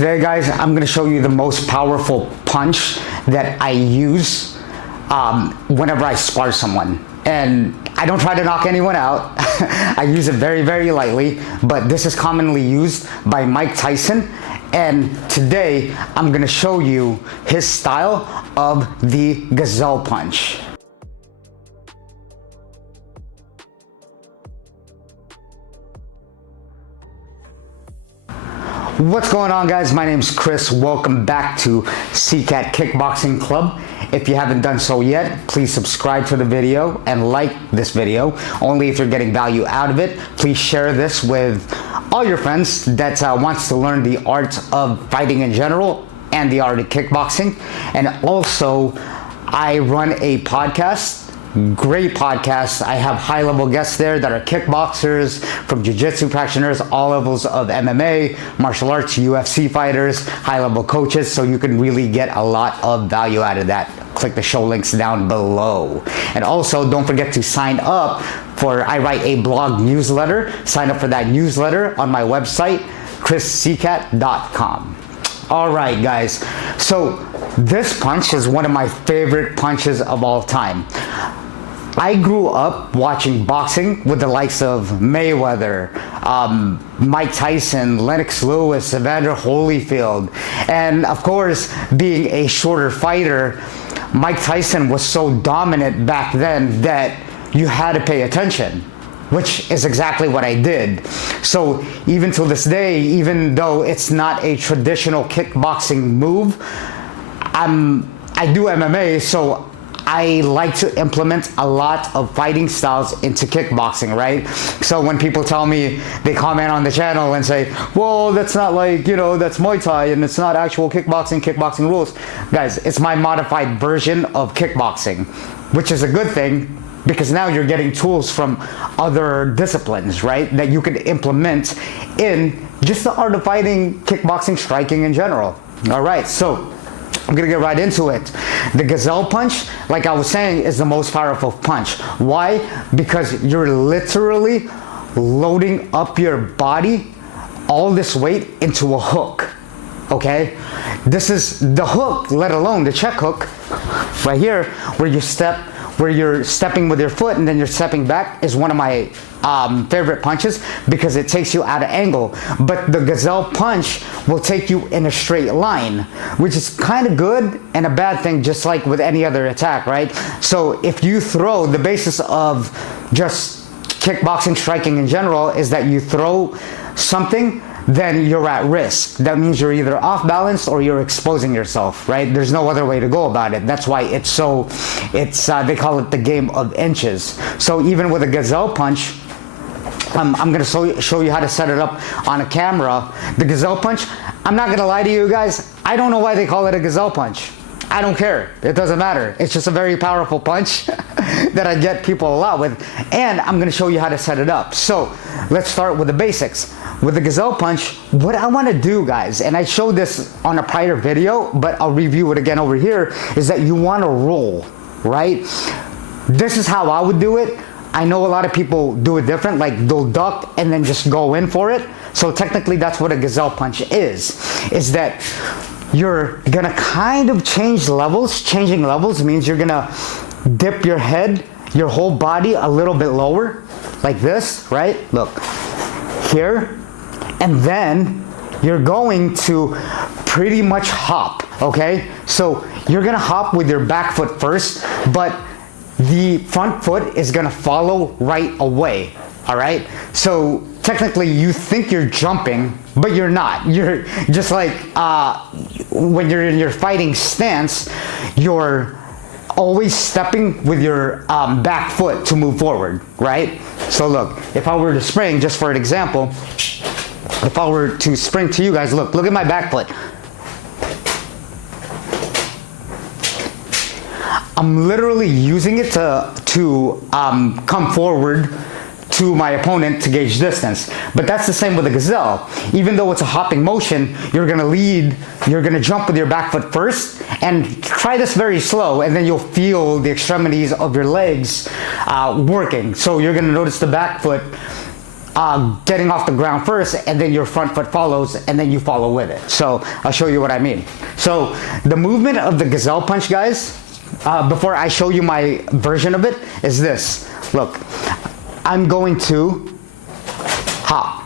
Today, guys, I'm going to show you the most powerful punch that I use whenever I spar someone. And I don't try to knock anyone out. I use it very, very lightly, but this is commonly used by Mike Tyson. And today, I'm going to show you his style of the Gazelle Punch. What's going on, guys? My name's Chris. Welcome back to Sicat Kickboxing Club. If you haven't done so yet, please subscribe to the video and like this video. Only if you're getting value out of it. Please share this with all your friends that wants to learn the art of fighting in general and the art of kickboxing. And also, I run a podcast. Great podcast. I have high-level guests there that are kickboxers, from jiu-jitsu practitioners, all levels of MMA, martial arts, UFC fighters, high-level coaches, so you can really get a lot of value out of that. Click the show links down below. And also, don't forget to sign up for, I write a blog newsletter. Sign up for that newsletter on my website, chrissicat.com. All right, guys. So this punch is one of my favorite punches of all time. I grew up watching boxing with the likes of Mayweather, Mike Tyson, Lennox Lewis, Evander Holyfield. And of course, being a shorter fighter, Mike Tyson was so dominant back then that you had to pay attention, which is exactly what I did. So even to this day, even though it's not a traditional kickboxing move, I do MMA, so I like to implement a lot of fighting styles into kickboxing, right? So when people tell me, they comment on the channel and say, well, that's not like, that's Muay Thai and it's not actual kickboxing rules. Guys, it's my modified version of kickboxing, which is a good thing because now you're getting tools from other disciplines, right? That you can implement in just the art of fighting, kickboxing, striking in general. All right, so I'm gonna get right into it. The Gazelle Punch, like I was saying, is the most powerful punch. Why? Because you're literally loading up your body, all this weight, into a hook, okay? This is the hook, let alone the check hook, right here, where you're stepping with your foot and then you're stepping back, is one of my favorite punches because it takes you out of angle. But the Gazelle Punch will take you in a straight line, which is kind of good and a bad thing, just like with any other attack, right? So if you throw, the basis of just kickboxing, striking in general, is that you throw something, then you're at risk. That means you're either off balance or you're exposing yourself, right? There's no other way to go about it. That's why they call it the game of inches. So even with a Gazelle Punch, I'm gonna show you how to set it up on a camera. The Gazelle Punch, I'm not gonna lie to you guys, I don't know why they call it a Gazelle Punch. I don't care, it doesn't matter. It's just a very powerful punch that I get people a lot with. And I'm gonna show you how to set it up. So let's start with the basics. With the Gazelle Punch, what I wanna do, guys, and I showed this on a prior video, but I'll review it again over here, is that you wanna roll, right? This is how I would do it. I know a lot of people do it different, like they'll duck and then just go in for it. So technically that's what a Gazelle Punch is that you're gonna kind of change levels. Changing levels means you're gonna dip your head, your whole body a little bit lower, like this, right? Look, here, and then you're going to pretty much hop, okay? So you're gonna hop with your back foot first, but the front foot is gonna follow right away, all right? So technically you think you're jumping, but you're not. You're just like, when you're in your fighting stance, you're always stepping with your back foot to move forward, right? So look, if I were to spring, just for an example, if I were to spring to you guys, look at my back foot. I'm literally using it to come forward to my opponent to gauge distance. But that's the same with the Gazelle. Even though it's a hopping motion, you're gonna jump with your back foot first, and try this very slow, and then you'll feel the extremities of your legs working. So you're gonna notice the back foot getting off the ground first, and then your front foot follows, and then you follow with it. So I'll show you what I mean. So the movement of the Gazelle Punch, guys, before I show you my version of it, is this. Look, I'm going to hop.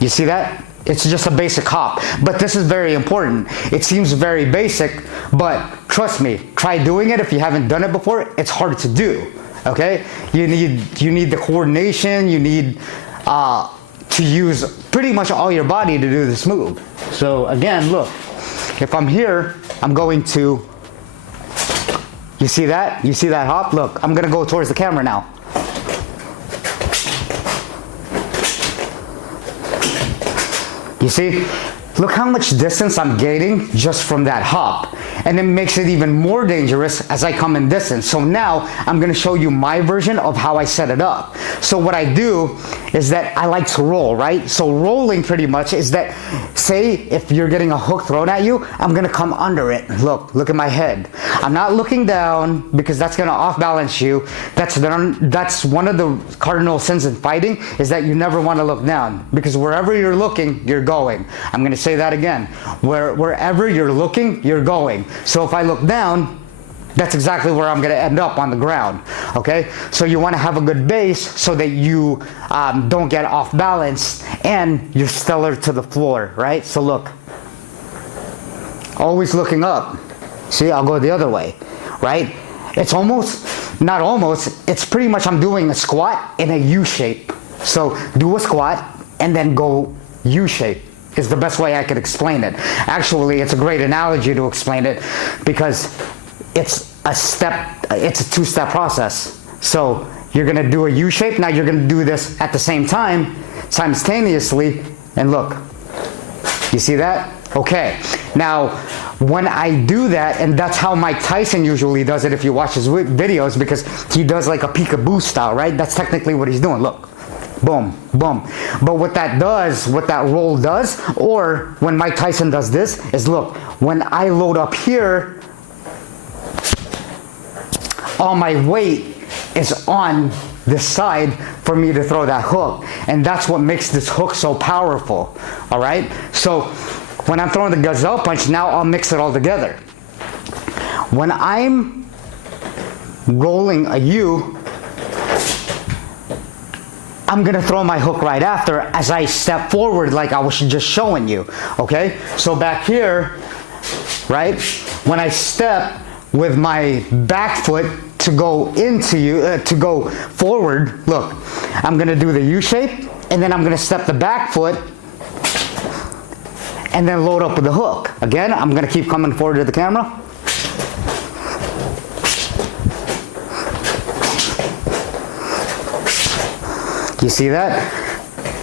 You see that? It's just a basic hop, but this is very important. It seems very basic, but trust me, try doing it if you haven't done it before. It's hard to do, okay? You need the coordination, you need to use pretty much all your body to do this move. So again, look, if I'm here, I'm going to, you see that? You see that hop? Look, I'm gonna go towards the camera now. You see, look how much distance I'm gaining just from that hop. And it makes it even more dangerous as I come in distance. So now I'm gonna show you my version of how I set it up. So what I do is that I like to roll, right? So rolling pretty much is that, say if you're getting a hook thrown at you, I'm gonna come under it. Look at my head. I'm not looking down because that's gonna off balance you. That's one of the cardinal sins in fighting, is that you never wanna look down, because wherever you're looking, you're going. I'm gonna say that again. Wherever you're looking, you're going. So if I look down, that's exactly where I'm gonna end up, on the ground, okay? So you wanna have a good base so that you don't get off balance and you're stellar to the floor, right? So look, always looking up. See, I'll go the other way, right? It's almost, not almost, it's pretty much I'm doing a squat in a U shape. So do a squat and then go U shape. Is the best way I could explain it. Actually, it's a great analogy to explain it, because it's a two-step process. So you're gonna do a U shape, now you're gonna do this at the same time, simultaneously, and look, you see that? Okay, now when I do that, and that's how Mike Tyson usually does it if you watch his videos, because he does like a peekaboo style, right? That's technically what he's doing, look. Boom, boom. But what that does, what that roll does, or when Mike Tyson does this, is look, when I load up here, all my weight is on this side for me to throw that hook. And that's what makes this hook so powerful, all right? So when I'm throwing the Gazelle Punch, now I'll mix it all together. When I'm rolling a U, I'm gonna throw my hook right after as I step forward, like I was just showing you, okay? So back here, right? When I step with my back foot to go into you, to go forward, look, I'm gonna do the U shape, and then I'm gonna step the back foot, and then load up with the hook. Again, I'm gonna keep coming forward to the camera. You see that?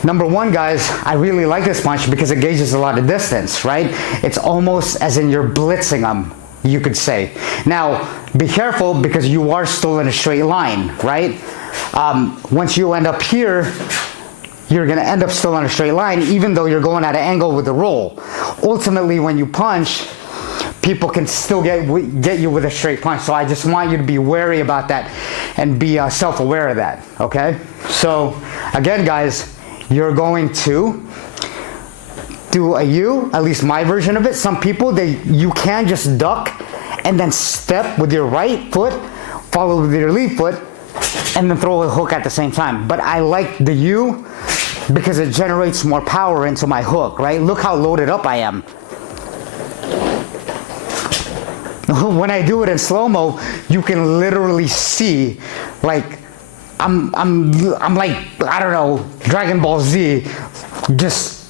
Number one, guys, I really like this punch because it gauges a lot of distance, right? It's almost as in you're blitzing them, you could say. Now, be careful because you are still in a straight line, right? Once you end up here, you're gonna end up still on a straight line, even though you're going at an angle with the roll. Ultimately, when you punch, people can still get you with a straight punch. So I just want you to be wary about that and be self-aware of that, okay? So again, guys, you're going to do a U, at least my version of it. Some people, you can just duck and then step with your right foot, follow with your lead foot, and then throw a hook at the same time. But I like the U because it generates more power into my hook, right? Look how loaded up I am. When I do it in slow-mo, you can literally see, like, I'm like, I don't know, Dragon Ball Z, just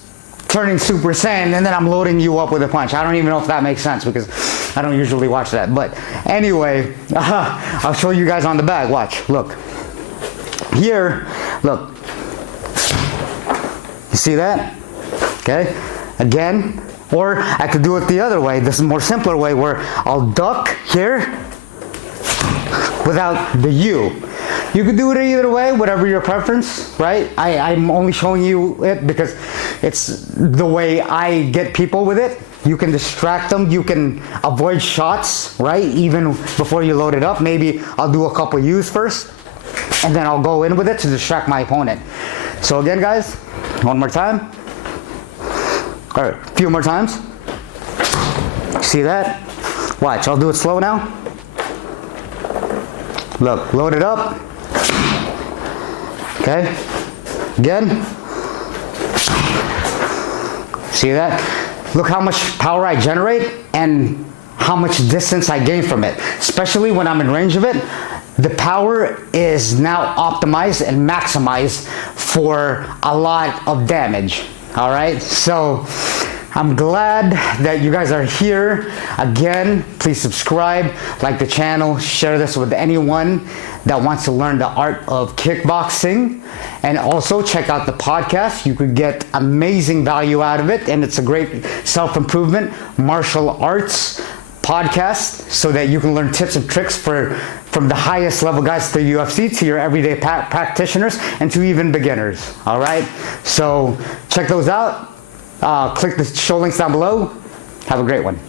turning Super Saiyan, and then I'm loading you up with a punch. I don't even know if that makes sense because I don't usually watch that. But anyway, I'll show you guys on the back. Watch, look. Here, look. You see that? Okay, again. Or I could do it the other way. This is a more simpler way where I'll duck here without the U. You could do it either way, whatever your preference, right? I'm only showing you it because it's the way I get people with it. You can distract them, you can avoid shots, right? Even before you load it up. Maybe I'll do a couple U's first, and then I'll go in with it to distract my opponent. So again, guys, one more time. All right, a few more times. See that? Watch, I'll do it slow now. Look, load it up. Okay, again. See that? Look how much power I generate and how much distance I gain from it. Especially when I'm in range of it, the power is now optimized and maximized for a lot of damage. All right, so I'm glad that you guys are here. Again, please subscribe, like the channel, share this with anyone that wants to learn the art of kickboxing. And also check out the podcast. You could get amazing value out of it, and it's a great self-improvement martial arts podcast so that you can learn tips and tricks from the highest level guys to the UFC to your everyday practitioners and to even beginners. All right, so check those out. Click the show links down below. Have a great one.